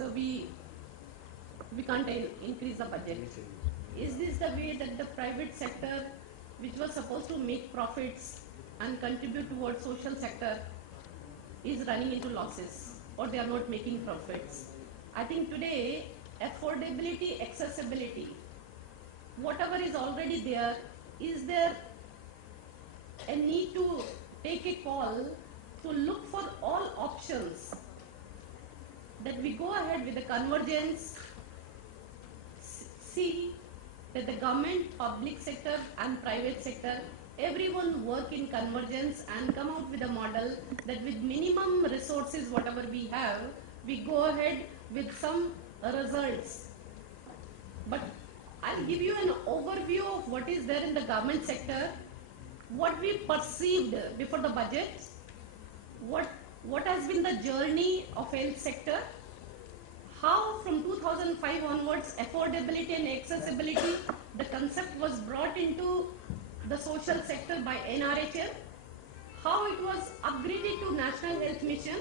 so we can't increase the budget. Is this the way that the private sector, which was supposed to make profits and contribute towards social sector, is running into losses, or they are not making profits? I think today, affordability, accessibility, whatever is already there, is there a need to take a call to look for all options, that we go ahead with the convergence, see that the government, public sector and private sector, everyone work in convergence and come out with a model that with minimum resources, whatever we have, we go ahead with some results. But I'll give you an overview of what is there in the government sector, what we perceived before the budget, what has been the journey of health sector, how from 2005 onwards affordability and accessibility, the concept was brought into the social sector by NRHM, how it was upgraded to National Health Mission.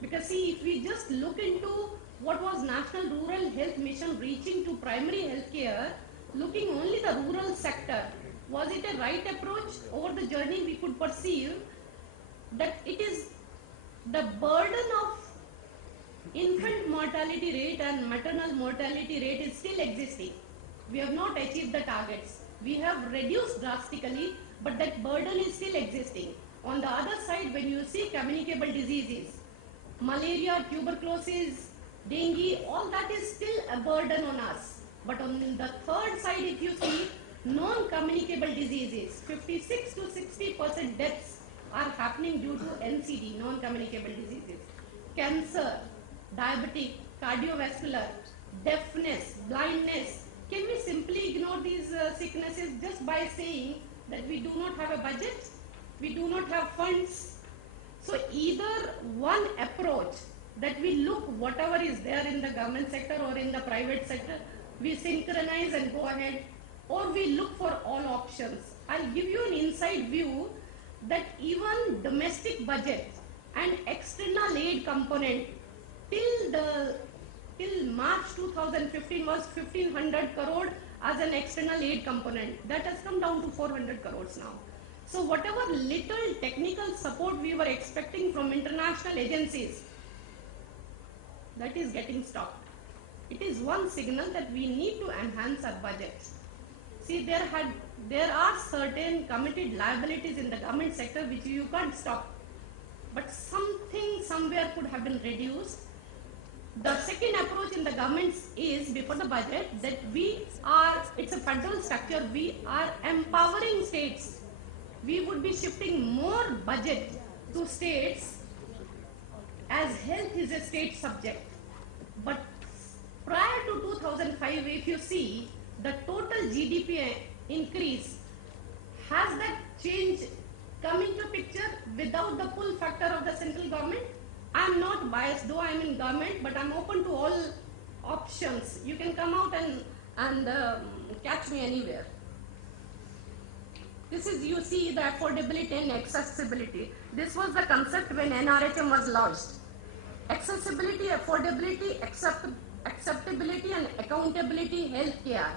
Because see, if we just look into what was National Rural Health Mission reaching to primary health care, looking only the rural sector, was it a right approach? Over the journey we could perceive that it is the burden of infant mortality rate and maternal mortality rate is still existing. We have not achieved the targets. We have reduced drastically, but that burden is still existing. On the other side, when you see communicable diseases, malaria, tuberculosis, dengue, all that is still a burden on us. But on the third side, if you see non-communicable diseases, 56 to 60% deaths are happening due to NCD, non-communicable diseases. Cancer, diabetic, cardiovascular, deafness, blindness. Can we simply ignore these sicknesses just by saying that we do not have a budget, we do not have funds? So either one approach, that we look whatever is there in the government sector or in the private sector, we synchronize and go ahead, or we look for all options. I'll give you an inside view that even domestic budget and external aid component till March 2015 was 1500 crore as an external aid component. That has come down to 400 crores now. So whatever little technical support we were expecting from international agencies, that is getting stopped. It is one signal that we need to enhance our budget. See, there are certain committed liabilities in the government sector which you can't stop, but something somewhere could have been reduced. The second approach in the government is, before the budget, that it's a federal structure, we are empowering states. We would be shifting more budget to states as health is a state subject. But prior to 2005, if you see, the total GDP increase, has that change come into picture without the pull factor of the central government? I am not biased, though I am in government, but I am open to all options. You can come out and catch me anywhere. This is, you see, the affordability and accessibility. This was the concept when NRHM was launched. Accessibility, affordability, acceptability and accountability, healthcare.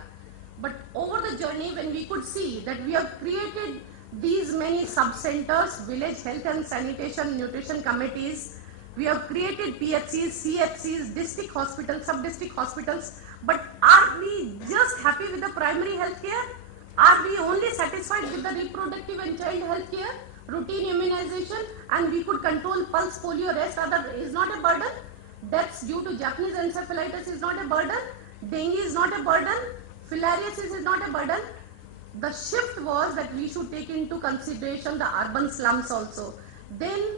But over the journey, when we could see that we have created these many sub-centers, village health and sanitation nutrition committees, we have created PHCs, CHCs, district hospitals, sub-district hospitals, but are we just happy with the primary health care? Are we only satisfied with the reproductive and child health care, routine immunization, and we could control pulse, polio, rest other is not a burden? Deaths due to Japanese encephalitis is not a burden? Dengue is not a burden? Filariasis is not a burden? The shift was that we should take into consideration the urban slums also. Then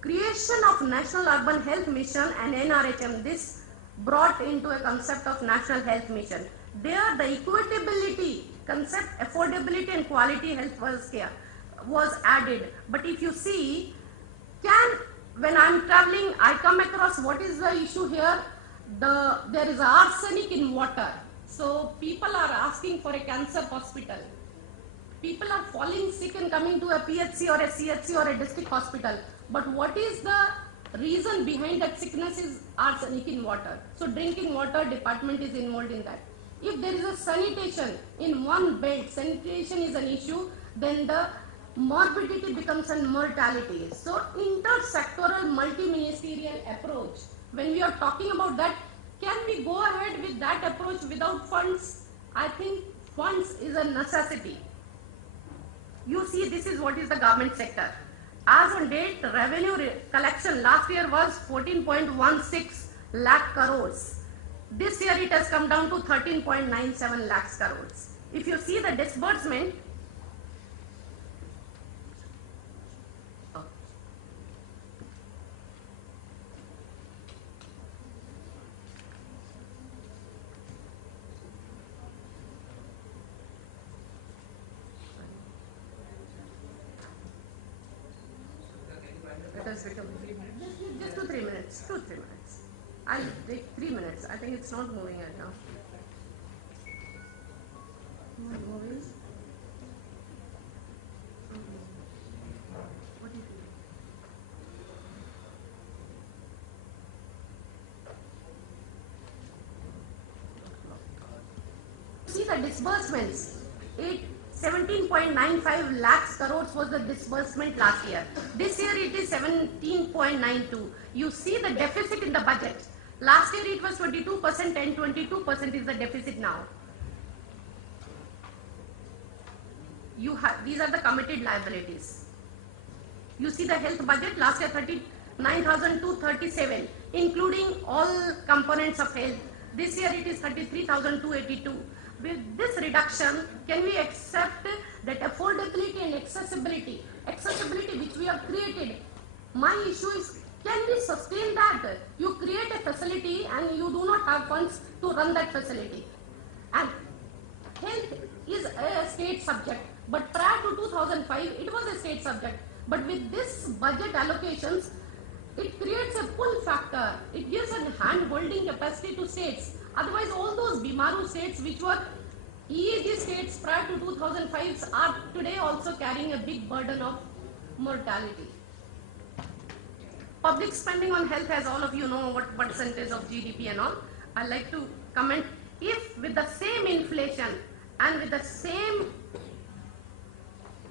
creation of National Urban Health Mission and NRHM, this brought into a concept of National Health Mission. There the equitability concept, affordability and quality health care was added. But if you see, when I am traveling, I come across what is the issue here? There is arsenic in water. So people are asking for a cancer hospital. People are falling sick and coming to a PHC or a CHC or a district hospital. But what is the reason behind that sickness is arsenic in water. So drinking water department is involved in that. If there is a sanitation in one belt, sanitation is an issue, then the morbidity becomes a mortality. So intersectoral multi-ministerial approach, when we are talking about that, can we go ahead with that approach without funds? I think funds is a necessity. You see, this is what is the government sector. As on date, revenue collection last year was 14.16 lakh crores. This year it has come down to 13.97 lakhs crores. If you see the disbursement, just 2-3 minutes, 2-3 minutes. I'll take 3 minutes. I think it's not moving right now. Not moving. What do you feel? See the disbursements. 17.95 lakhs crores was the disbursement last year. This year it is 17.92. You see the deficit in the budget. Last year it was 22% and 22% is the deficit now. These are the committed liabilities. You see the health budget last year 39,237, including all components of health. This year it is 33,282. With this reduction, can we accept that affordability and accessibility which we have created? My issue is, can we sustain that? You create a facility and you do not have funds to run that facility. And health is a state subject, but prior to 2005, it was a state subject. But with this budget allocations, it creates a pull factor. It gives a hand-holding capacity to states. Otherwise, all those Bimaru states which were EAG states prior to 2005 are today also carrying a big burden of mortality. Public spending on health, as all of you know what percentage of GDP and all. I like to comment, if with the same inflation and with the same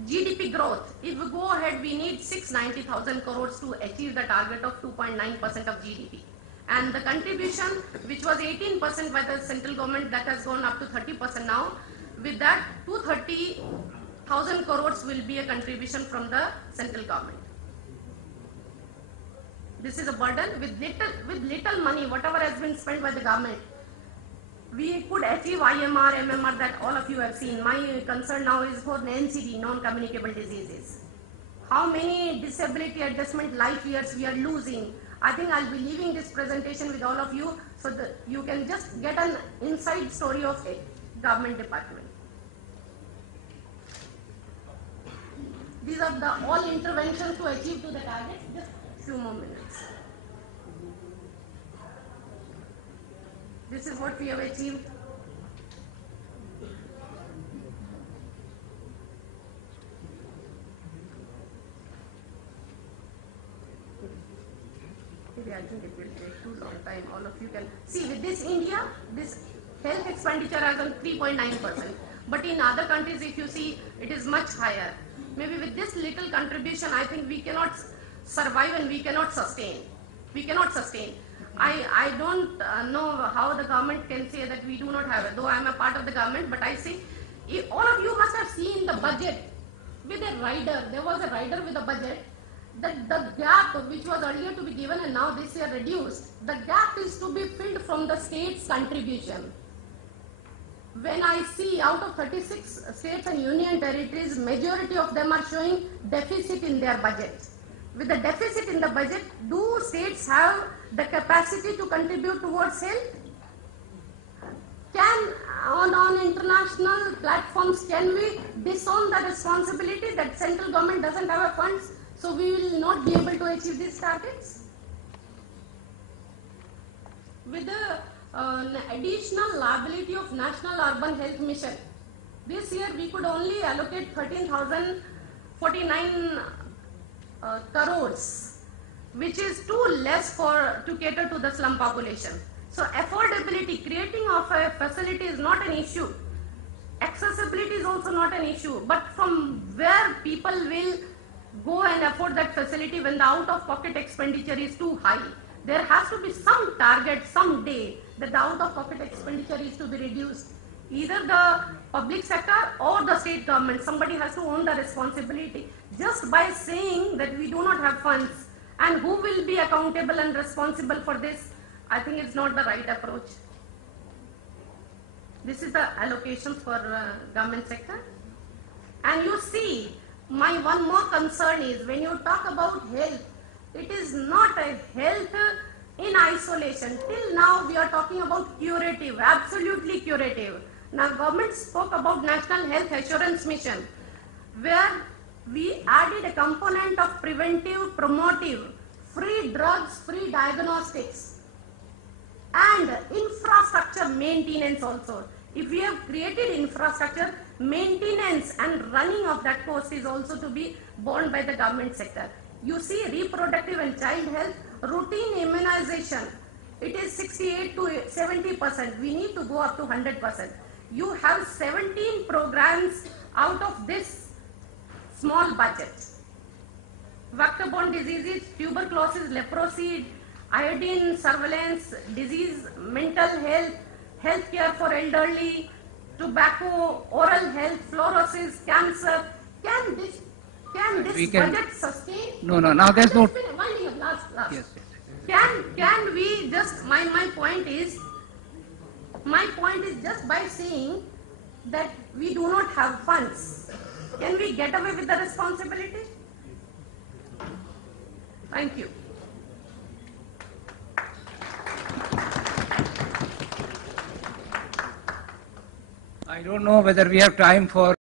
GDP growth, if we go ahead, we need 690,000 crores to achieve the target of 2.9% of GDP. And the contribution, which was 18% by the central government, that has gone up to 30% now. With that, 230,000 crores will be a contribution from the central government. This is a burden. With little money, whatever has been spent by the government, we could achieve IMR, MMR that all of you have seen. My concern now is for NCD, non-communicable diseases. How many disability adjustment life years we are losing? I think I'll be leaving this presentation with all of you so that you can just get an inside story of a government department. These are the all interventions to achieve to the target. Just few more minutes. This is what we have achieved. I think it will take too long time. All of you can see with this India, this health expenditure has on 3.9%. But in other countries, if you see, it is much higher. Maybe with this little contribution, I think we cannot survive and we cannot sustain. We cannot sustain. I don't know how the government can say that we do not have it. Though I am a part of the government, but I see, all of you must have seen the budget with a rider. There was a rider with a budget. That the gap which was earlier to be given and now this year reduced, the gap is to be filled from the state's contribution. When I see out of 36 states and union territories, majority of them are showing deficit in their budget. With the deficit in the budget, do states have the capacity to contribute towards health? Can on international platforms, can we disown the responsibility that central government doesn't have funds? So we will not be able to achieve these targets. With the additional liability of National Urban Health Mission, this year we could only allocate 13,049 crores. which is too less to cater to the slum population. So affordability, creating of a facility is not an issue. Accessibility is also not an issue, but from where people will go and afford that facility when the out-of-pocket expenditure is too high. There has to be some target, some day, that the out-of-pocket expenditure is to be reduced. Either the public sector or the state government, somebody has to own the responsibility. Just by saying that we do not have funds, and who will be accountable and responsible for this, I think it's not the right approach. This is the allocations for government sector. And you see, my one more concern is when you talk about health, it is not a health in isolation. Till now we are talking about curative, absolutely curative. Now government spoke about National Health Assurance Mission, where we added a component of preventive, promotive, free drugs, free diagnostics, and infrastructure maintenance also. If we have created infrastructure, maintenance and running of that course is also to be borne by the government sector. You see reproductive and child health, routine immunization, it is 68 to 70%. We need to go up to 100%. You have 17 programs out of this small budget. Vector-borne diseases, tuberculosis, leprosy, iodine surveillance, disease, mental health, health care for elderly, tobacco, oral health, fluorosis, cancer. Can this budget sustain? No. Now there's no. Last. Yes. Can we just? My point is just by saying that we do not have funds, can we get away with the responsibility? Thank you. I don't know whether we have time for